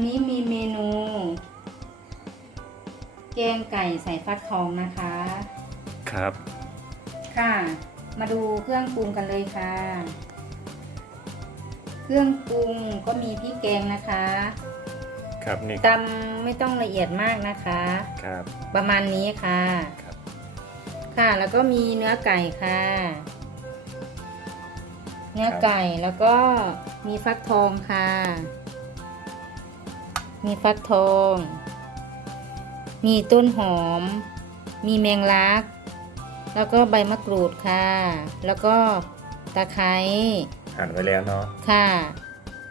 วันนี้มีเมนู แกงไก่ใส่ฟักทองนะคะ ครับ ค่ะ มาดูเครื่องปรุงกันเลยค่ะ เครื่องปรุงก็มีพริกแกงนะคะครับนี่ตำไม่ต้องละเอียดมากนะคะ ครับ ประมาณนี้ค่ะครับ ค่ะแล้วก็มีเนื้อไก่ค่ะ เนื้อไก่แล้วก็มีฟักทองค่ะ มีฟักทอง มีต้นหอม มีแมงลัก แล้วก็ใบมะกรูดค่ะ แล้วก็ตะไคร้หั่นไว้แล้วเนาะ ค่ะ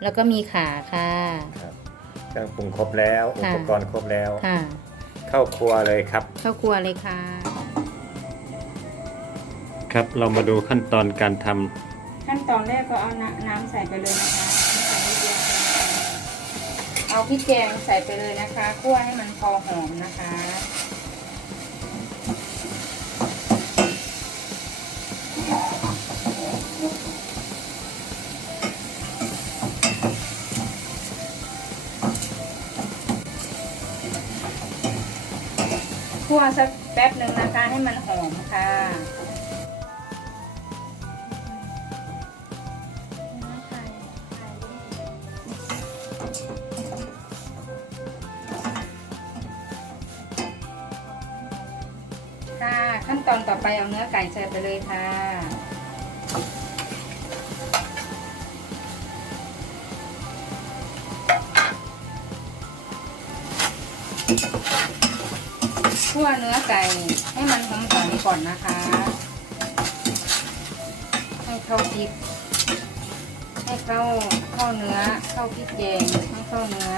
แล้วก็มีขาค่ะครับเครื่องปรุงครบแล้วอุค่ะปกรณ์ครบแล้ว ค่ะ เข้าครัวเลยครับ เข้าครัวเลยค่ะ ครับเรามาดูขั้นตอนการทขั้นตอนแรกก็เอาน้ำน้ำใส่ไปเลยนะคะใส่นิดเดียวพอ เอาพริกแกงใส่ไปเลยนะคะคั่วให้มันพอหอมนะคะคั่วสักแป๊บหนึ่งนะคะให้มันหอมค่ะ ขั้นตอนต่อไปเอาเนื้อไก่ใส่ไปเลยค่ะ คั่วเนื้อไก่ให้มันหอมๆก่อนนะคะ ให้เข้าพริก ให้เข้าเข้าเนื้อ เข้าพริกแกงให้เข้าเนื้อ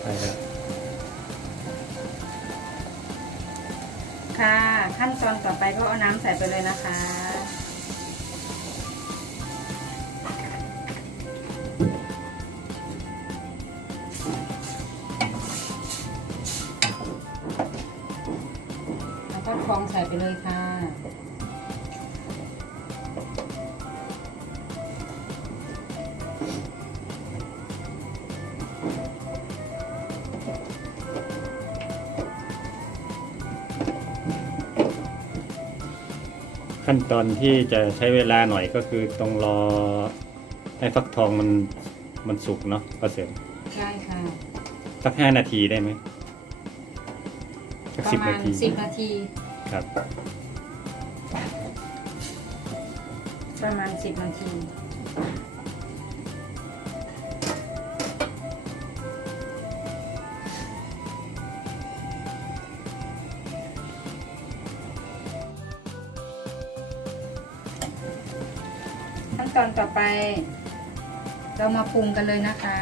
ใช่ครับค่ะ ขั้นตอนต่อไปก็เอาน้ำใส่ไปเลยนะคะ แล้วก็คลองใส่ไปเลยค่ะ ขั้นตอนที่จะใช้เวลาหน่อยก็คือต้องรอให้ฟักทองมันมันสุกเนาะประเสริฐใช่ค่ะสักห้านาทีได้ไหมสักประสิบมานาณทีสิบนาที ครับ ประมาณสิบนาที ตอนต่อไป เรามาปรุงกันเลยนะคะ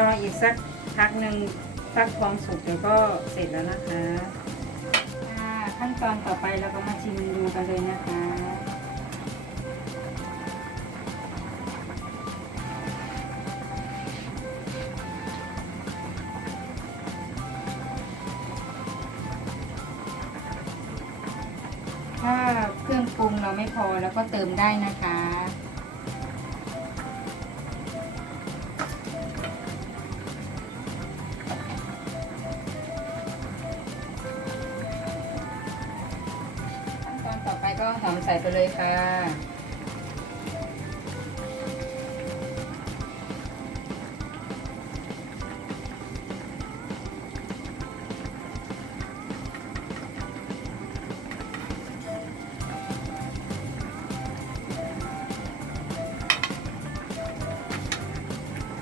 รออีกสักพักหนึ่งฟักความสุกเดี๋ยวก็เสร็จแล้วนะคะขั้นตอนต่อไปเราก็มาชิมดูกันเลยนะคะถ้าเครื่องปรุงเราไม่พอแล้วก็เติมได้นะคะ ก็หอมใส่ไปเลยค่ะ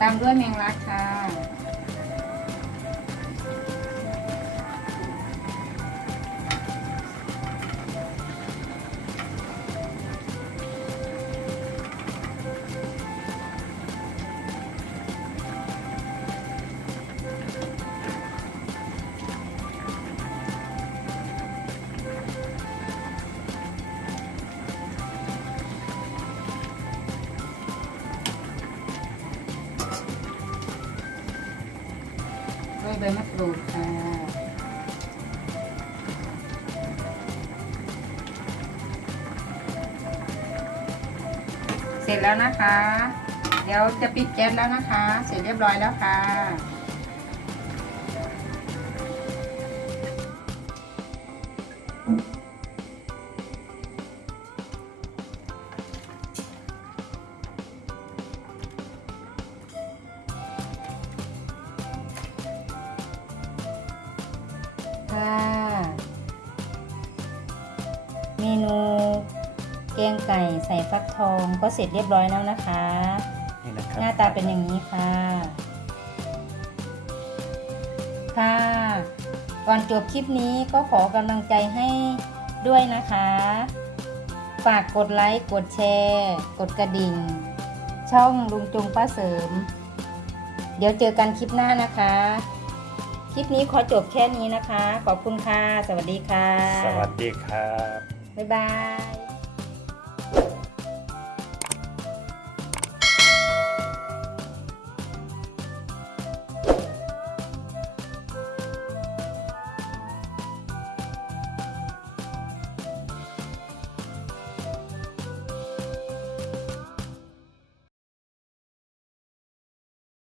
ตามด้วยแมงลักค่ะ ด้วยใบมะกรูดค่ะเสร็จแล้วนะคะ เดี๋ยวจะปิดแก๊สแล้วนะคะ เสร็จเรียบร้อยแล้วค่ะ เมนูแกงไก่ใส่ฟักทองก็เสร็จเรียบร้อยแล้วนะคะ นี่นะครับหน้าตาเป็นอย่างนี้ค่ะ ค่ะ ก่อนจบคลิปนี้ก็ขอกำลังใจให้ด้วยนะคะ ฝากกดไลค์ กดแชร์ กดกระดิ่ง ช่องลุงจงป้าเสริม เดี๋ยวเจอกันคลิปหน้านะคะค ลิปนี้ขอจบแค่นี้นะคะ ขอบคุณค่ะ สวัสดีค่ะ สวัสดีครับ บ๊ายบาย